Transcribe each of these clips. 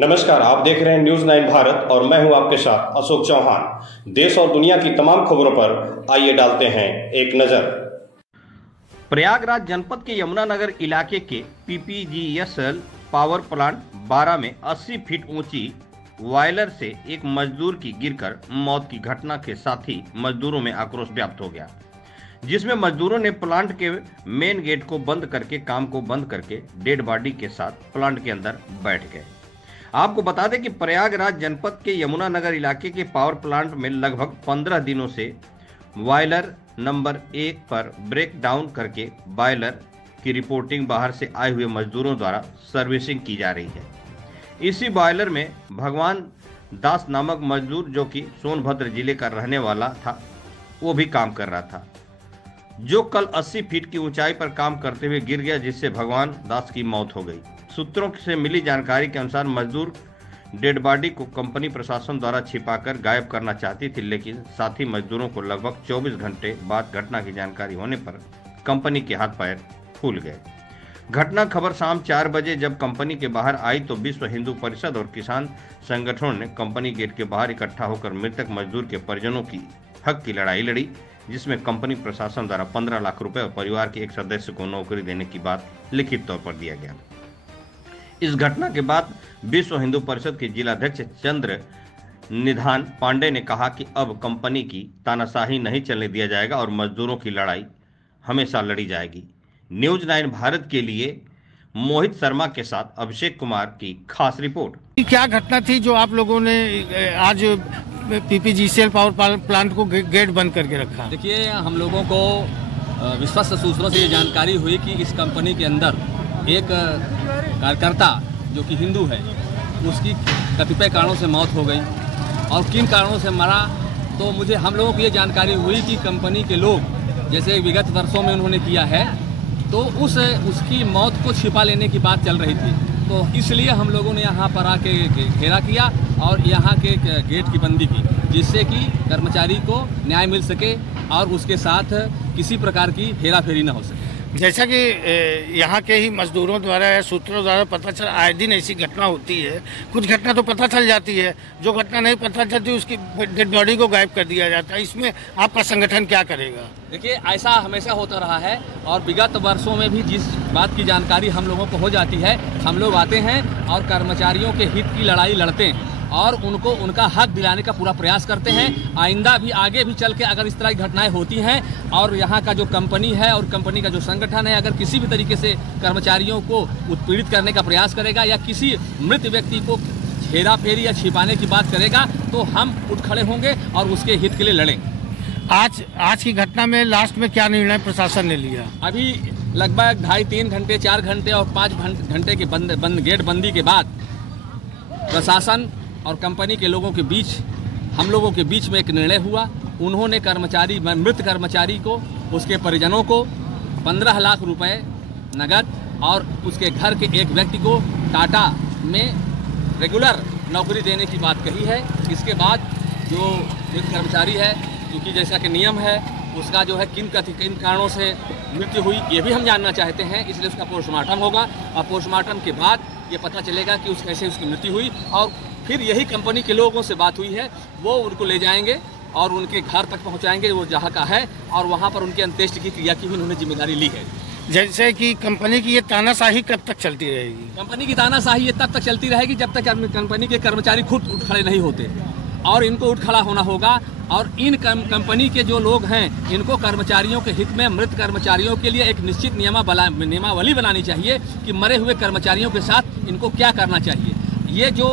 नमस्कार, आप देख रहे हैं न्यूज 9 भारत और मैं हूं आपके साथ अशोक चौहान। देश और दुनिया की तमाम खबरों पर आइए डालते हैं एक नजर। प्रयागराज जनपद के यमुनानगर इलाके के पीपीजीएसएल पावर प्लांट 12 में 80 फीट ऊंची बॉयलर से एक मजदूर की गिरकर मौत की घटना के साथ ही मजदूरों में आक्रोश व्याप्त हो गया, जिसमें मजदूरों ने प्लांट के मेन गेट को बंद करके काम को बंद करके डेड बॉडी के साथ प्लांट के अंदर बैठ गए। आपको बता दें कि प्रयागराज जनपद के यमुनानगर इलाके के पावर प्लांट में लगभग 15 दिनों से बॉयलर नंबर 1 पर ब्रेक डाउन करके बॉयलर की रिपोर्टिंग बाहर से आए हुए मजदूरों द्वारा सर्विसिंग की जा रही है। इसी बॉयलर में भगवान दास नामक मजदूर, जो कि सोनभद्र जिले का रहने वाला था, वो भी काम कर रहा था, जो कल 80 फीट की ऊंचाई पर काम करते हुए गिर गया, जिससे भगवान दास की मौत हो गई। सूत्रों से मिली जानकारी के अनुसार मजदूर डेड बॉडी को कंपनी प्रशासन द्वारा छिपाकर गायब करना चाहती थी, लेकिन साथी मजदूरों को लगभग 24 घंटे बाद घटना की जानकारी होने पर कंपनी के हाथ पैर फूल गए। घटना खबर शाम 4 बजे जब कंपनी के बाहर आई तो विश्व हिंदू परिषद और किसान संगठनों ने कंपनी गेट के बाहर इकट्ठा होकर मृतक मजदूर के परिजनों की हक की लड़ाई लड़ी, जिसमें कंपनी प्रशासन द्वारा 15 लाख रुपए और परिवार के एक सदस्य को नौकरी देने की बात लिखित तौर पर दिया गया। इस घटना के बाद विश्व हिंदू परिषद के जिलाध्यक्ष चंद्र निधान पांडे ने कहा कि अब कंपनी की तानाशाही नहीं चलने दिया जाएगा और मजदूरों की लड़ाई हमेशा लड़ी जाएगी। न्यूज 9 भारत के लिए मोहित शर्मा के साथ अभिषेक कुमार की खास रिपोर्ट। क्या घटना थी जो आप लोगों ने आज पीपीजीसीएल पावर प्लांट को गेट बंद करके रखा? देखिए, हम लोगों को विश्वस्त सूत्रों से ये जानकारी हुई कि इस कंपनी के अंदर एक कार्यकर्ता जो कि हिंदू है, उसकी कतिपय कारणों से मौत हो गई। और किन कारणों से मरा, तो हम लोगों को ये जानकारी हुई कि कंपनी के लोग जैसे विगत वर्षों में उन्होंने किया है, तो उसकी मौत को छिपा लेने की बात चल रही थी। तो इसलिए हम लोगों ने यहाँ पर आके घेरा किया और यहाँ के गेट की बंदी की, जिससे कि कर्मचारी को न्याय मिल सके और उसके साथ किसी प्रकार की हेराफेरी न हो सके। जैसा कि यहाँ के ही मजदूरों द्वारा या सूत्रों द्वारा पता चला, आए दिन ऐसी घटना होती है। कुछ घटना तो पता चल जाती है, जो घटना नहीं पता चलती उसकी डेड बॉडी को गायब कर दिया जाता है। इसमें आपका संगठन क्या करेगा? देखिए, ऐसा हमेशा होता रहा है और विगत वर्षों में भी जिस बात की जानकारी हम लोगों को हो जाती है, हम लोग आते हैं और कर्मचारियों के हित की लड़ाई लड़ते हैं और उनको उनका हक दिलाने का पूरा प्रयास करते हैं। आइंदा भी आगे भी चल के अगर इस तरह की घटनाएं होती हैं और यहाँ का जो कंपनी है और कंपनी का जो संगठन है अगर किसी भी तरीके से कर्मचारियों को उत्पीड़ित करने का प्रयास करेगा या किसी मृत व्यक्ति को हेराफेरी या छिपाने की बात करेगा, तो हम उठ खड़े होंगे और उसके हित के लिए लड़ेंगे। आज की घटना में लास्ट में क्या निर्णय प्रशासन ने लिया? अभी लगभग 2.5-3 घंटे, 4 घंटे और 5 घंटे के गेट बंदी के बाद प्रशासन और कंपनी के लोगों के बीच, हम लोगों के बीच में एक निर्णय हुआ। उन्होंने मृत कर्मचारी को, उसके परिजनों को 15 लाख रुपए नगद और उसके घर के एक व्यक्ति को टाटा में रेगुलर नौकरी देने की बात कही है। इसके बाद जो मृत कर्मचारी है, क्योंकि जैसा कि नियम है, उसका जो है किन कारणों से मृत्यु हुई ये भी हम जानना चाहते हैं, इसलिए उसका पोस्टमार्टम होगा और पोस्टमार्टम के बाद ये पता चलेगा कि कैसे उसकी मृत्यु हुई। और फिर यही कंपनी के लोगों से बात हुई है, वो उनको ले जाएंगे और उनके घर तक पहुंचाएंगे, वो जहां का है, और वहां पर उनके अंत्येष्टि की क्रिया की भी उन्होंने जिम्मेदारी ली है। जैसे कि कंपनी की ये तानाशाही कब तक चलती रहेगी? कंपनी की तानाशाही ये तब तक चलती रहेगी जब तक कंपनी के कर्मचारी खुद उठ खड़े नहीं होते, और इनको उठ खड़ा होना होगा। और इन कंपनी के जो लोग हैं, इनको कर्मचारियों के हित में, मृत कर्मचारियों के लिए एक निश्चित नियमावली बनानी चाहिए कि मरे हुए कर्मचारियों के साथ इनको क्या करना चाहिए। ये जो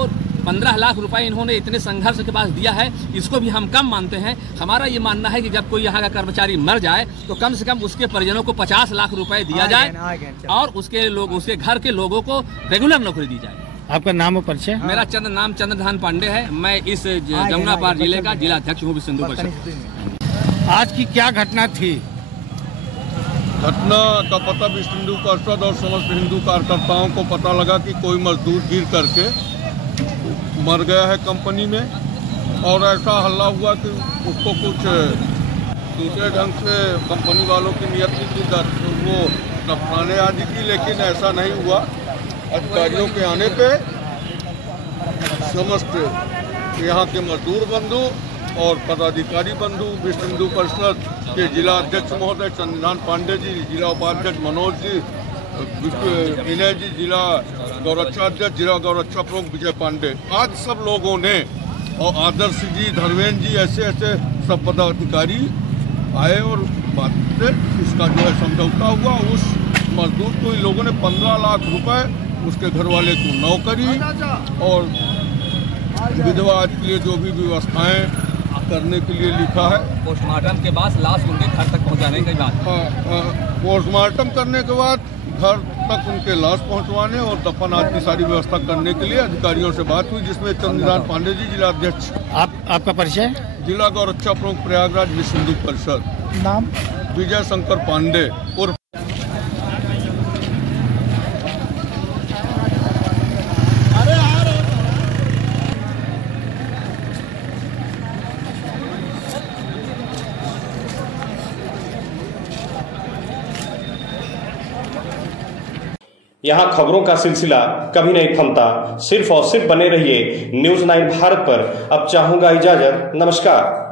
15 लाख रुपए इन्होंने इतने संघर्ष के बाद दिया है, इसको भी हम कम मानते हैं। हमारा ये मानना है कि जब कोई यहाँ का कर्मचारी मर जाए तो कम से कम उसके परिजनों को 50 लाख रुपए दिया जाए और उसके घर के लोगों को रेगुलर नौकरी दी जाए। आपका नाम और परिचय? मेरा नाम चंद्रधान पांडे है। मैं इस जमुनापार जिले का जिलाध्यक्ष हूँ विश्व हिंदू परिषद। आज की क्या घटना थी? घटना का पता विश्व हिंदू परिषद और समस्त हिंदू कार्यकर्ताओं को पता लगा कि कोई मजदूर गिर करके मर गया है कंपनी में, और ऐसा हल्ला हुआ कि उसको कुछ दूसरे ढंग से कंपनी वालों की नियत थी वो दफनाने आदि की, लेकिन ऐसा नहीं हुआ। अधिकारियों के आने पे समस्त यहाँ के मजदूर बंधु और पदाधिकारी बंधु, विश्व हिंदू परिषद के जिला अध्यक्ष महोदय चंद्रनाथ पांडे जी, जिला उपाध्यक्ष मनोज जी, विनय जी, जिला गौरक्षा अध्यक्ष, जिला गौरक्षा प्रमुख विजय पांडे, आज सब लोगों ने, और आदर्श जी, धर्मेंद्र जी, ऐसे सब पदाधिकारी आए और बात से इसका जो है समझौता हुआ। उस मजदूर को इन लोगों ने 15 लाख रुपए, उसके घर वाले को नौकरी और विधवा के लिए जो भी व्यवस्थाएं करने के लिए लिखा है। पोस्टमार्टम के बाद लाश उनके घर तक पहुंचाने की बात। पोस्टमार्टम करने के बाद घर तक उनके लाश पहुंचवाने और दफन आदि की सारी व्यवस्था करने के लिए अधिकारियों से बात हुई, जिसमें चंद्रनाथ पांडे जी, जिला अध्यक्ष। आपका परिचय? जिला गौरक्षा प्रमुख प्रयागराज विश्व हिंदू परिषद। नाम? विजय शंकर पांडे। और यहाँ खबरों का सिलसिला कभी नहीं थमता। सिर्फ और सिर्फ बने रहिए न्यूज़ 9 भारत पर। अब चाहूंगा इजाजत। नमस्कार।